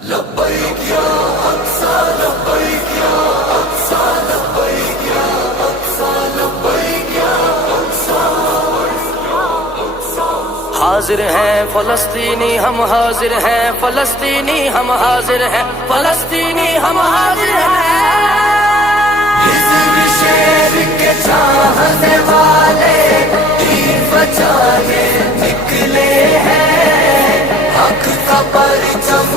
لبیک یا اقصی لبیک یا اقصی لبیک یا اقصی لبیک یا اقصی حاضر ہیں فلسطینی ہم حاضر ہیں فلسطینی ہم حاضر ہیں فلسطینی ہم حاضر ہیں حزب شیر کے چاہنے والے دین بچانے نکلے ہیں حق کا پرچم